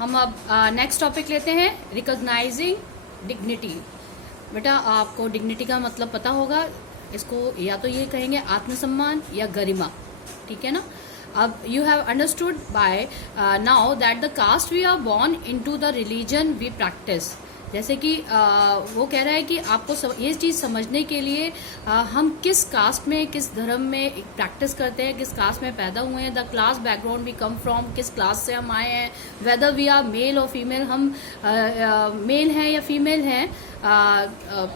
हम अब next topic लेते हैं, रिकॉग्नाइजिंग डिग्निटी। बेटा आपको डिग्निटी का मतलब पता होगा, इसको या तो ये कहेंगे आत्मसम्मान या गरिमा, ठीक है ना। अब you have understood by now that the caste we are born into the religion we practise. जैसे कि वो कह रहा है कि आपको ये चीज़ समझने के लिए हम किस कास्ट में, किस धर्म में प्रैक्टिस करते हैं, किस कास्ट में पैदा हुए हैं, the class background we come from, किस क्लास से हम आए हैं, वेदर वी आर मेल और फीमेल, हम मेल हैं या फीमेल हैं,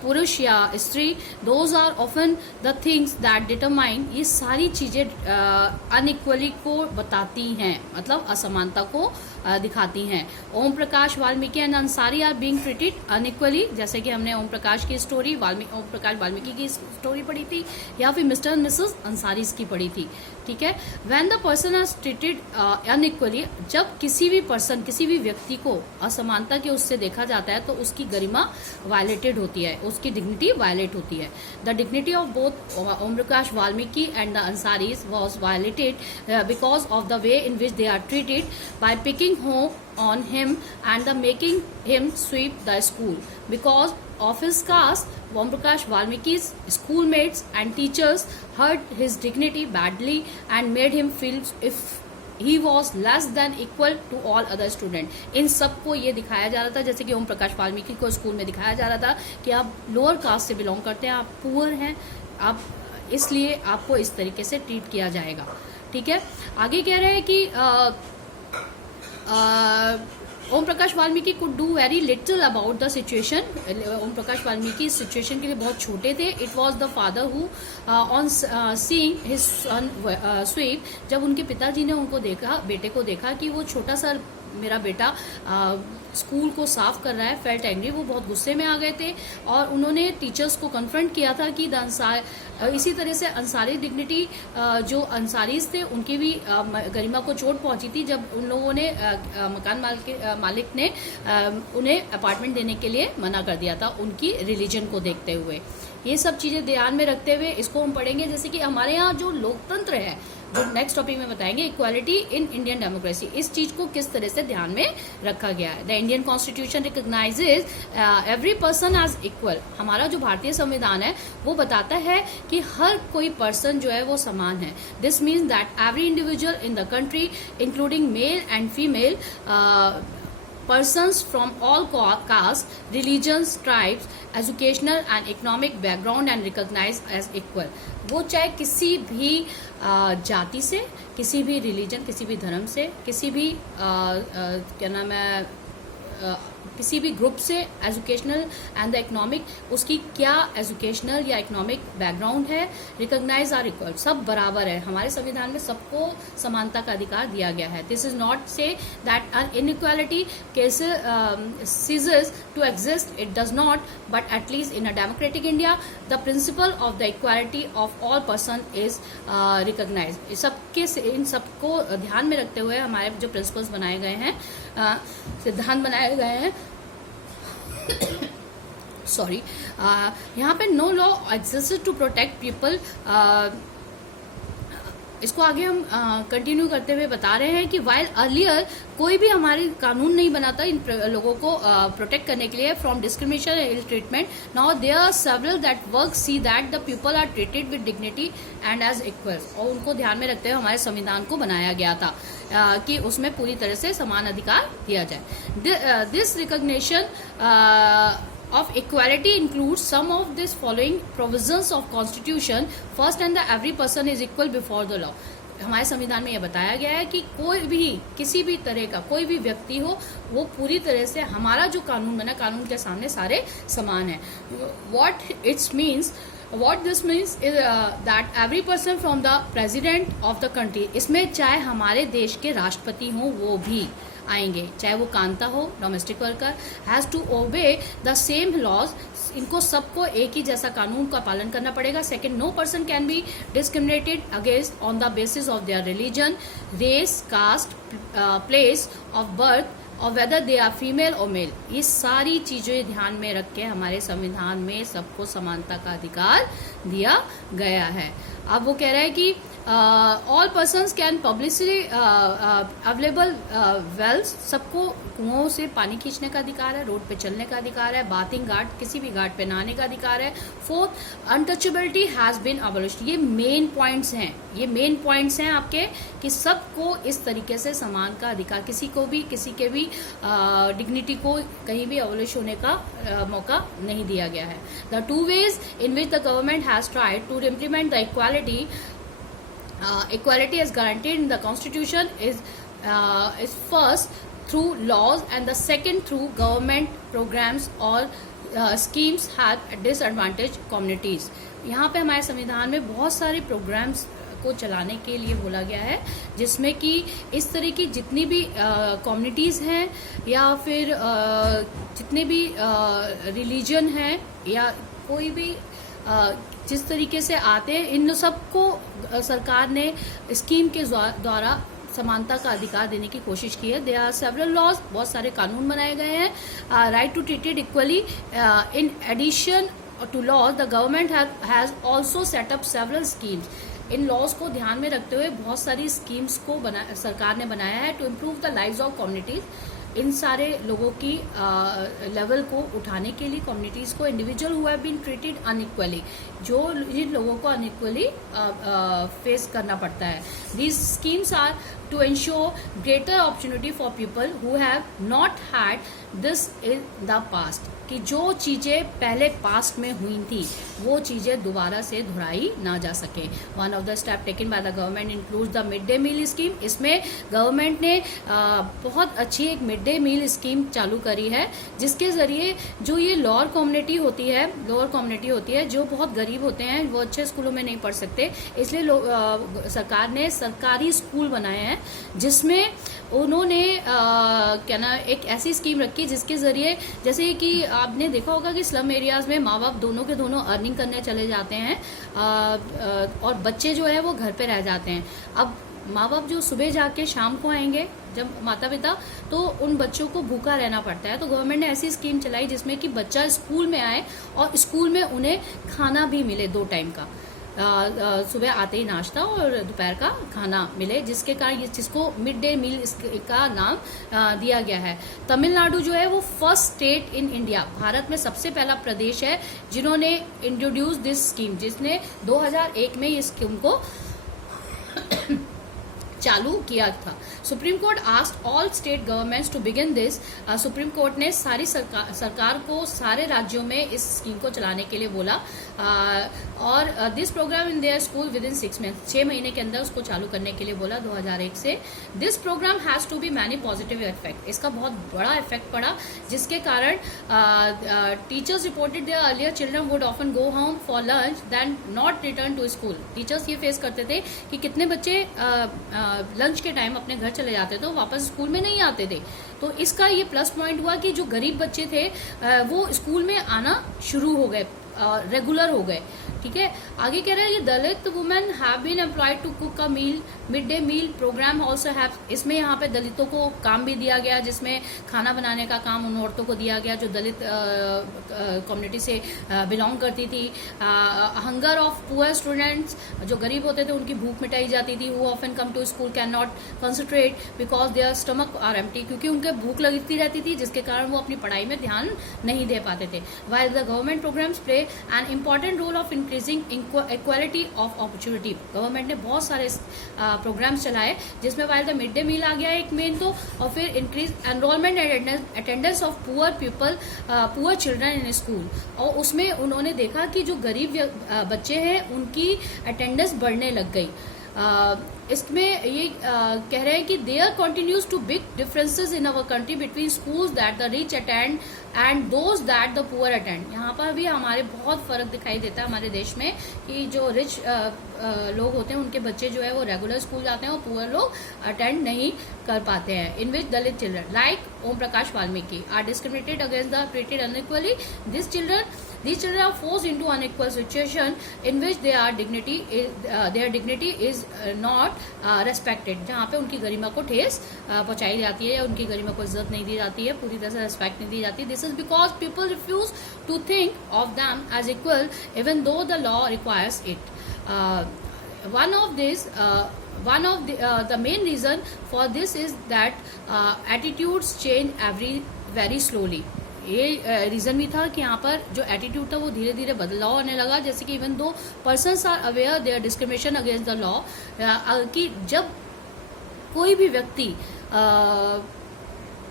पुरुष या स्त्री, those are often the things that determine. ये सारी चीज़ें अनइक्वली को बताती हैं, मतलब असमानता को दिखाती हैं। Om Prakash Valmiki and Ansari are being treated unequally, जैसे कि हमने ओम प्रकाश की स्टोरी, ओम प्रकाश वाल्मीकि की स्टोरी पढ़ी थी, या फिर मिस्टर एंड मिसेस अंसारी की पढ़ी थी, ठीक है। When the person are treated unequally, जब किसी भी पर्सन, किसी भी व्यक्ति को असमानता के उससे देखा जाता है तो उसकी गरिमा वायलेटेड होती है, उसकी डिग्निटी वायलेट होती है। The dignity of both Om Prakash Valmiki and the Ansaris was violated because of the way in which they are treated by picking home on him and the making him sweep the school. Because of his caste, Om Prakash Valmiki's schoolmates and teachers hurt his dignity badly and made him feel if he was less than equal to all other students. इन सबको ये दिखाया जा रहा था, जैसे कि ओम प्रकाश वाल्मीकि को school में दिखाया जा रहा था कि आप लोअर कास्ट से बिलोंग करते हैं, आप पुअर हैं, आप इसलिए आपको इस तरीके से ट्रीट किया जाएगा, ठीक है। आगे कह रहे हैं कि Om Prakash Valmiki could do very little about the situation. Om Prakash Valmiki इस सिचुएशन के लिए बहुत छोटे थे। It was the father who on seeing his son sweep, जब उनके पिताजी ने उनको देखा, बेटे को देखा कि वो छोटा सा मेरा बेटा स्कूल को साफ कर रहा है, फेल्ट एंग्री, वो बहुत गुस्से में आ गए थे और उन्होंने टीचर्स को कन्फ्रंट किया था कि इसी तरह से अंसारी डिग्निटी, जो अंसारीज थे उनकी भी गरिमा को चोट पहुंची थी जब उन लोगों ने मकान मालिक ने उन्हें अपार्टमेंट देने के लिए मना कर दिया था उनकी रिलीजन को देखते हुए। ये सब चीजें ध्यान में रखते हुए इसको हम पढ़ेंगे। जैसे कि हमारे यहाँ जो लोकतंत्र है, जो नेक्स्ट टॉपिक में बताएंगे, इक्वालिटी इन इंडियन डेमोक्रेसी, इस चीज को किस तरह से ध्यान में रखा गया है। The Indian constitution recognises every person as equal. हमारा जो भारतीय संविधान है वो बताता है कि हर कोई पर्सन जो है वो समान है। This means that every individual in the country including male and female persons from all castes, religions, tribes, educational and economic background and recognized as equal. वो चाहे किसी भी जाति से, किसी भी रिलीजन, किसी भी धर्म से, किसी भी क्या नाम है, किसी भी ग्रुप से, एजुकेशनल एंड द इकोनॉमिक, उसकी क्या एजुकेशनल या इकोनॉमिक बैकग्राउंड है, रिकॉग्नाइज आर इक्वल, सब बराबर है। हमारे संविधान में सबको समानता का अधिकार दिया गया है। This is not say that an inequality ceases to exist, it does not, but at least in a democratic India the principle of the equality of all person is recognized. इन सबको ध्यान में रखते हुए हमारे जो प्रिंसिपल्स बनाए गए हैं, सिद्धांत बनाए गए हैं, सॉरी, यहाँ पे no law exist to protect people. इसको आगे हम कंटिन्यू करते हुए बता रहे हैं कि वाइल अर्लियर कोई भी हमारी कानून नहीं बनाता इन लोगों को प्रोटेक्ट करने के लिए from discrimination and ill treatment, now there are several that work see that the people are treated with dignity and as equal. और उनको ध्यान में रखते हुए हमारे संविधान को बनाया गया था कि उसमें पूरी तरह से समान अधिकार दिया जाए। This recognition of equality includes some of this following provisions of constitution. First, and the every person is equal before the law. हमारे संविधान में यह बताया गया है कि कोई भी, किसी भी तरह का कोई भी व्यक्ति हो, वो पूरी तरह से, हमारा जो कानून बना, कानून के सामने सारे समान है। What this means is that every person from the president of the country, इसमें चाहे हमारे देश के राष्ट्रपति हों वो भी आएंगे, चाहे वो कांता हो, domestic worker, has to obey the same laws. इनको सबको एक ही जैसा कानून का पालन करना पड़ेगा। Second, no person can be discriminated against on the basis of their religion, race, caste, place of birth और वेदर दे आर फीमेल और मेल। ये सारी चीजें ध्यान में रख के हमारे संविधान में सबको समानता का अधिकार दिया गया है। अब वो कह रहा है कि all persons can publicity available wells, सबको कुओं से पानी खींचने का अधिकार है, रोड पे चलने का अधिकार है, बाथिंग घाट किसी भी घाट पे नहाने का अधिकार है। Fourth, untouchability has been abolished. ये मेन पॉइंट्स हैं, ये मेन पॉइंट्स हैं आपके कि सबको इस तरीके से समान का अधिकार, किसी को भी किसी के भी डिग्निटी को कहीं भी अबॉलिश होने का मौका नहीं दिया गया है। The two ways in which the government has tried to implement the equality equality as guaranteed in the constitution is first through laws and the second through government programs or schemes had disadvantaged communities। यहाँ पे हमारे संविधान में बहुत सारे programmes को चलाने के लिए बोला गया है जिसमें कि इस तरह की जितनी भी कम्युनिटीज़ हैं या फिर जितने भी रिलीजन हैं या कोई भी जिस तरीके से आते हैं, इन सबको सरकार ने स्कीम के द्वारा समानता का अधिकार देने की कोशिश की है। देयर आर सेवरल लॉज, बहुत सारे कानून बनाए गए हैं। Right to treated equally. In addition to laws the government has also set up several schemes. इन लॉज को ध्यान में रखते हुए बहुत सारी स्कीम्स को सरकार ने बनाया है to improve the lives of communities. इन सारे लोगों की लेवल को उठाने के लिए कम्युनिटीज को, individual who have been treated unequally, जो जिन लोगों को अनइक्वली फेस करना पड़ता है। These schemes are to ensure greater opportunity for people who have not had this in the past, कि जो चीजें पहले पास्ट में हुई थी वो चीजें दोबारा से दोहराई ना जा सके। One of the step taken by the government includes the mid day meal scheme. इसमें गवर्नमेंट ने बहुत अच्छी एक मिड डे मील स्कीम चालू करी है जिसके जरिए जो ये लोअर कम्युनिटी होती है जो बहुत गरीब होते हैं, वो अच्छे स्कूलों में नहीं पढ़ सकते, इसलिए सरकार ने सरकारी स्कूल बनाए हैं जिसमें उन्होंने एक ऐसी स्कीम रखी जिसके जरिए, जैसे कि आपने देखा होगा कि स्लम एरियाज में माँ बाप दोनों के दोनों अर्निंग करने चले जाते हैं और बच्चे जो है वो घर पे रह जाते हैं। अब माँ बाप जो सुबह जाके शाम को आएंगे जब माता पिता, तो उन बच्चों को भूखा रहना पड़ता है। तो गवर्नमेंट ने ऐसी स्कीम चलाई जिसमें कि बच्चा स्कूल में आए और स्कूल में उन्हें खाना भी मिले 2 टाइम का, सुबह आते ही नाश्ता और दोपहर का खाना मिले, जिसके कारण जिसको मिड डे मील का नाम दिया गया है। तमिलनाडु जो है वो first state in India, Bharat में सबसे पहला प्रदेश है जिन्होंने इंट्रोड्यूस दिस स्कीम, जिसने 2001 में ये स्कीम को चालू किया था। Supreme court asked all state governments to begin this. Supreme court ने सारी सरकार को सारे राज्यों में इस स्कीम को चलाने के लिए बोला और this programme in their school within 6 months, 6 महीने के अंदर उसको चालू करने के लिए बोला 2001 से। This programme has to be many positive effect. इसका बहुत बड़ा इफेक्ट पड़ा जिसके कारण teachers reported their earlier children would often go home for lunch then not return to school. Teachers ये फेस करते थे कि कितने बच्चे लंच के टाइम अपने घर चले जाते थे, तो वापस स्कूल में नहीं आते थे। तो इसका ये प्लस पॉइंट हुआ कि जो गरीब बच्चे थे वो स्कूल में आना शुरू हो गए, रेगुलर हो गए। ठीक है, आगे कह रहे हैं ये Dalit women have been employed to cook a meal, mid day meal programme also have. इसमें यहाँ पे दलितों को काम भी दिया गया, जिसमें खाना बनाने का काम उन औरतों को दिया गया जो दलित कम्युनिटी से बिलोंग करती थी। हंगर ऑफ पुअर स्टूडेंट्स, जो गरीब होते थे उनकी भूख मिटाई जाती थी। वो often come to school can not concentrate because their stomach are empty, क्योंकि उनके भूख लगती रहती थी जिसके कारण वो अपनी पढ़ाई में ध्यान नहीं दे पाते थे। While the government programmes play an important role of increasing equality of opportunity. Government ने बहुत सारे प्रोग्राम्स चलाए जिसमें while the mid day meal आ गया एक मेन, तो और फिर increase enrolment attendance of poor people, poor children in school. और उसमें उन्होंने देखा कि जो गरीब बच्चे हैं उनकी अटेंडेंस बढ़ने लग गई। इसमें ये कह रहे हैं कि there continues to big differences in our country between schools that the rich attend and those that the poor attend. यहाँ पर भी हमारे बहुत फर्क दिखाई देता है हमारे देश में कि जो रिच लोग होते हैं उनके बच्चे जो है वो रेगुलर स्कूल जाते हैं और पुअर लोग अटेंड नहीं कर पाते हैं। In which Dalit children like Om Prakash Valmiki are discriminated against the treated unequally. These children are forced into unequal situation in which their dignity is not respected, जहाँ पे उनकी गरिमा को ठेस पहुंचाई जाती है या उनकी गरिमा को इज्जत नहीं दी जाती है, पूरी तरह से रिस्पेक्ट नहीं दी जाती। This is because people refuse to think of them as equal even though the law requires it. one of this the main reason for this is that attitudes change very slowly. ये reason भी था कि यहाँ पर जो attitude था वो धीरे धीरे बदलाव होने लगा, जैसे कि even though persons are aware their discrimination against the law, कि जब कोई भी व्यक्ति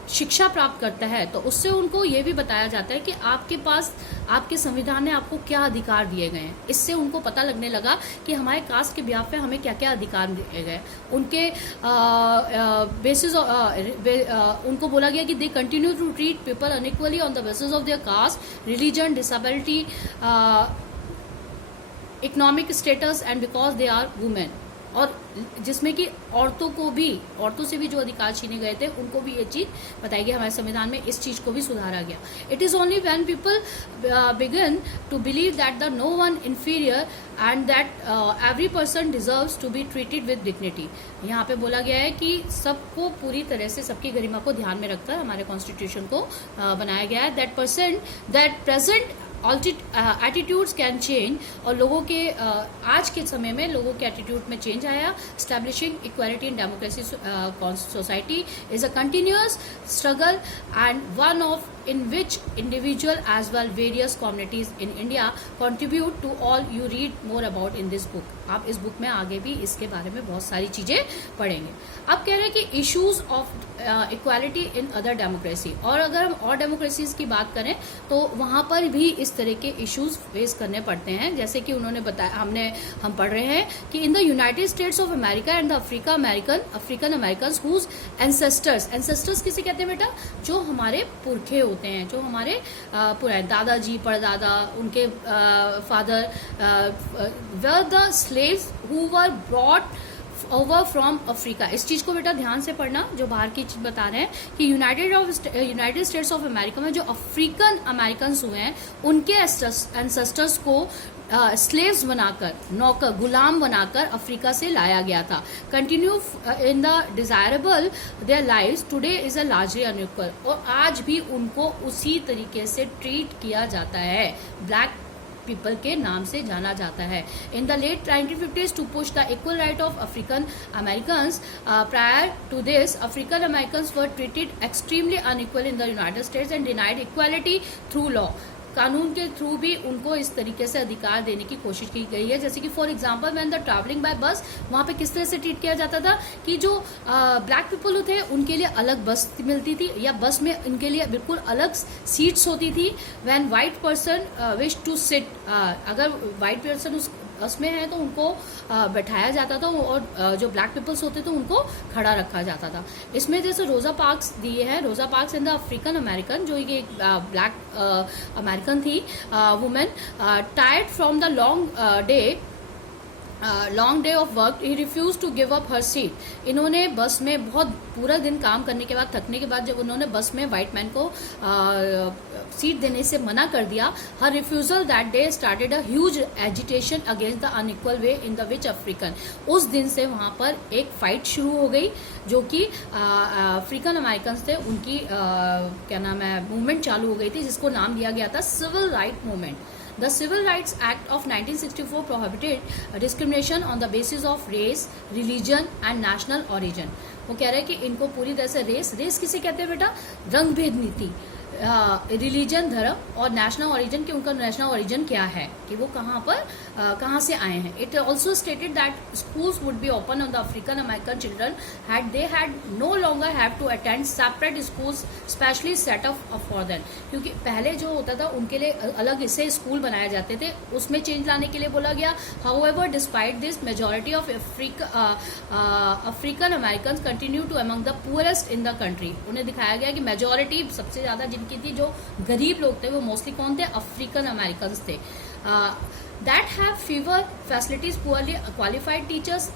शिक्षा प्राप्त करता है तो उससे उनको ये भी बताया जाता है कि आपके पास आपके संविधान ने आपको क्या अधिकार दिए गए हैं. इससे उनको पता लगने लगा कि हमारे कास्ट के बिहाफ पे हमें क्या क्या अधिकार दिए गए. उनके बेसिस उनको बोला गया कि they continue to treat people unequally on the basis of their caste, religion, disability, economic status and because they are women. और जिसमें कि औरतों से भी जो अधिकार छीने गए थे उनको भी ये चीज बताई गई. हमारे संविधान में इस चीज को भी सुधारा गया. It is only when people begin to believe that the no one inferior and that every person deserves to be treated with dignity. यहाँ पे बोला गया है कि सबको पूरी तरह से सबकी गरिमा को ध्यान में रखकर हमारे कॉन्स्टिट्यूशन को बनाया गया है. That present attitudes can change. और लोगों के आज के समय में लोगों के एटीट्यूड में चेंज आया. Establishing equality in democracy society is a continuous struggle and one of in which individual as well various communities in India contribute to all you read more about in this book. आप इस book में आगे भी इसके बारे में बहुत सारी चीजें पढ़ेंगे. अब कह रहे हैं कि issues of equality in other democracy. और अगर हम और डेमोक्रेसीज की बात करें तो वहां पर भी इस तरह के इश्यूज फेस करने पड़ते हैं. जैसे कि उन्होंने बताया, हम पढ़ रहे हैं कि in the United States of America and the African American whose ancestors किसे कहते हैं बेटा? जो हमारे पुरखे होते हैं, जो हमारे पुराने दादाजी परदादा उनके father were the slaves who were brought over from Africa. इस चीज को बेटा ध्यान से पढ़ना, जो बाहर की चीज बता रहे हैं कि यूनाइटेड स्टेट्स ऑफ अमेरिका में जो अफ्रीकन अमेरिकन हुए हैं उनके एंसेस्टर्स को स्लेव्स बनाकर, नौकर गुलाम बनाकर अफ्रीका से लाया गया था. Continue in the desirable their lives today is a largely unequal. और आज भी उनको उसी तरीके से ट्रीट किया जाता है. ब्लैक पीपल के नाम से जाना जाता है. In the late 1950s to push the equal right of African Americans. Prior to this African Americans were treated extremely unequal in the United States and denied equality through law. कानून के through भी उनको इस तरीके से अधिकार देने की कोशिश की गई है. जैसे कि for example when the travelling by बस, वहां पे किस तरह से ट्रीट किया जाता था कि जो ब्लैक पीपल थे उनके लिए अलग बस मिलती थी, या बस में इनके लिए बिल्कुल अलग सीट्स होती थी. When white person wish to sit, अगर व्हाइट पर्सन उस बस में है तो उनको बैठाया जाता था, और जो ब्लैक पीपल्स होते थे उनको खड़ा रखा जाता था. इसमें जैसे रोजा पार्क्स दिए हैं, Rosa Parks in the African American, जो ये ब्लैक अमेरिकन थी women, tired from the long day of work, he refuse to give up her seat. इन्होंने बस में बहुत पूरा दिन काम करने के बाद, थकने के बाद, जब उन्होंने बस में व्हाइट मैन को सीट देने से मना कर दिया, her refusal that day started a huge agitation against the unequal way in the which African. उस दिन से वहां पर एक फाइट शुरू हो गई, जो कि अफ्रीकन अमेरिकन थे उनकी क्या नाम है मूवमेंट चालू हो गई थी, जिसको नाम दिया गया था civil right movement. The Civil Rights Act of 1964 prohibited discrimination on the basis of race, religion and national origin. वो कह रहे हैं कि इनको पूरी तरह से रेस किसे कहते हैं बेटा? रंग भेद नीति. रिलीजन, धर्म, और नेशनल ओरिजिन, कि उनका नेशनल ओरिजिन क्या है, कि वो कहाँ से आए हैं. It also stated that schools would be open on the African American children they had no longer have to attend separate schools specially set up for them. क्योंकि पहले जो होता था उनके लिए अलग से स्कूल बनाए जाते थे, उसमें चेंज लाने के लिए बोला गया. However despite this majority of African American continue to among the poorest in the country. उन्हें दिखाया गया कि मेजॉरिटी, सबसे ज्यादा जिनकी थी, जो गरीब लोग थे, वो मोस्टली कौन थे? अफ्रीकन अमेरिकन थे. that have fewer facilities, poorly qualified teachers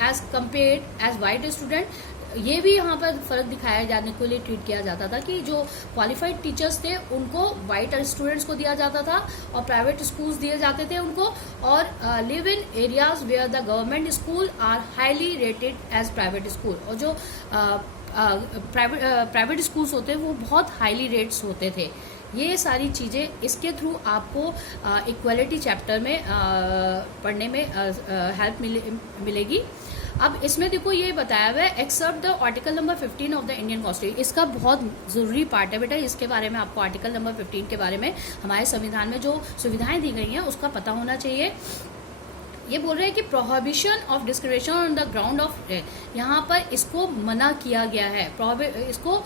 as compared as white student. ये भी यहाँ पर फर्क दिखाया जाने के लिए ट्रीट किया जाता था कि जो क्वालिफाइड टीचर्स थे उनको वाइट स्टूडेंट्स को दिया जाता था, और प्राइवेट स्कूल्स दिए जाते थे उनको, और live in areas where the government school are highly rated as private school. और जो प्राइवेट स्कूल्स होते हैं वो बहुत हाईली रेट्स होते थे. ये सारी चीज़ें इसके थ्रू आपको इक्वलिटी चैप्टर में पढ़ने में हेल्प मिलेगी। अब इसमें देखो ये बताया हुआ है, except the article number 15 of the Indian constitution. इसका बहुत जरूरी पार्ट है बेटा, इसके बारे में आपको आर्टिकल नंबर 15 के बारे में हमारे संविधान में जो सुविधाएं दी गई हैं उसका पता होना चाहिए। ये बोल रहे हैं कि prohibition of discrimination on the ground of, यहाँ पर इसको मना किया गया है, इसको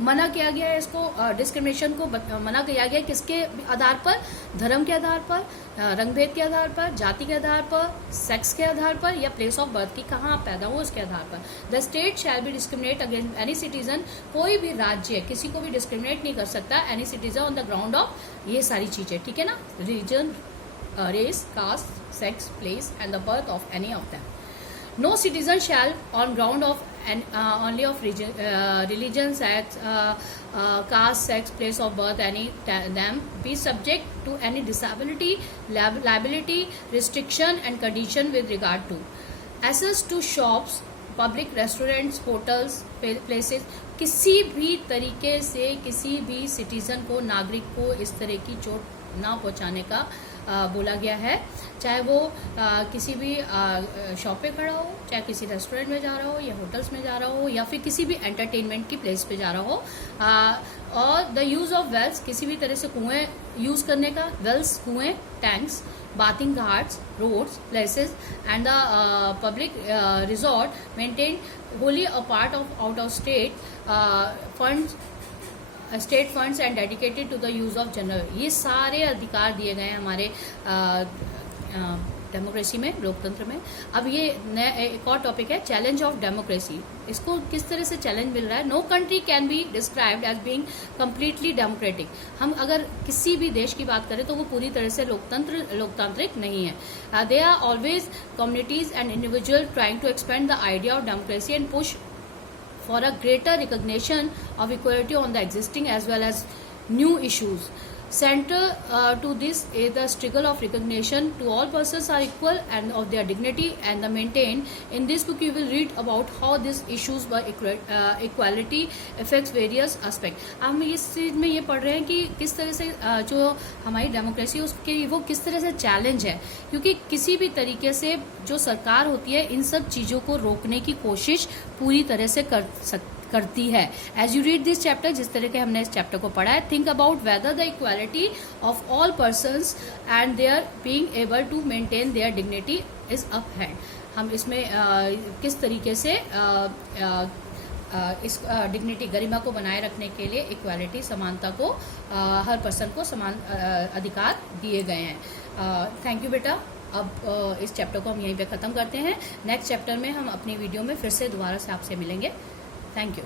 मना किया गया है, इसको डिस्क्रिमिनेशन को मना किया गया है। किसके आधार पर? धर्म के आधार पर, रंगभेद के आधार पर, जाति के आधार पर, सेक्स के आधार पर, या प्लेस ऑफ बर्थ की कहाँ आप पैदा हो उसके आधार पर। The state shall be discriminate against any citizen, कोई भी राज्य किसी को भी डिस्क्रिमिनेट नहीं कर सकता any citizen on the ground of ये सारी चीजें, ठीक है ना, religion, race, caste, sex, place and the birth of any of them. No citizen shall, on ground of only of religion, sex, caste, sex, place of birth, any them, be subject to any disability, liability, restriction and condition with regard to access to shops, public restaurants, hotels, places। किसी भी तरीके से किसी भी citizen को, नागरिक को इस तरह की चोट ना पहुंचाने का बोला गया है, चाहे वो किसी भी शॉप पे खड़ा हो, चाहे किसी रेस्टोरेंट में जा रहा हो या होटल्स में जा रहा हो या फिर किसी भी एंटरटेनमेंट की प्लेस पे जा रहा हो। और द यूज ऑफ वेल्स, किसी भी तरह से कुएं यूज करने का, वेल्स कुएं, tanks, bathing ghats, roads, places and the public resort maintain wholly a part of out of state funds, state funds and dedicated to the use of general. ये सारे अधिकार दिए गए हैं हमारे डेमोक्रेसी में, लोकतंत्र में। अब ये नया एक और टॉपिक है, चैलेंज ऑफ डेमोक्रेसी। इसको किस तरह से चैलेंज मिल रहा है? No country can be described as being completely democratic. हम अगर किसी भी देश की बात करें तो वो पूरी तरह से लोकतांत्रिक नहीं है। They are always communities and individual trying to expand the idea of democracy and push for a greater recognition of equality on the existing as well as new issues. Center to this is the struggle of recognition to all persons are equal and of their dignity and the maintained. In this book you will read about how these issues by equality affects various aspects. हम इस चीज में ये पढ़ रहे हैं कि किस तरह से जो हमारी डेमोक्रेसी है उसके वो किस तरह से चैलेंज है, क्योंकि किसी भी तरीके से जो सरकार होती है इन सब चीजों को रोकने की कोशिश पूरी तरह से करती है। As you read this chapter, जिस तरह के हमने इस चैप्टर को पढ़ा है, think about whether the equality of all persons and their being able to maintain their dignity is up hand. हम इसमें किस तरीके से इस डिग्निटी, गरिमा को बनाए रखने के लिए इक्वालिटी, समानता को, हर पर्सन को समान अधिकार दिए गए हैं। थैंक यू बेटा। अब इस चैप्टर को हम यहीं पे ख़त्म करते हैं। नेक्स्ट चैप्टर में हम अपनी वीडियो में फिर से दोबारा से आपसे मिलेंगे। Thank you.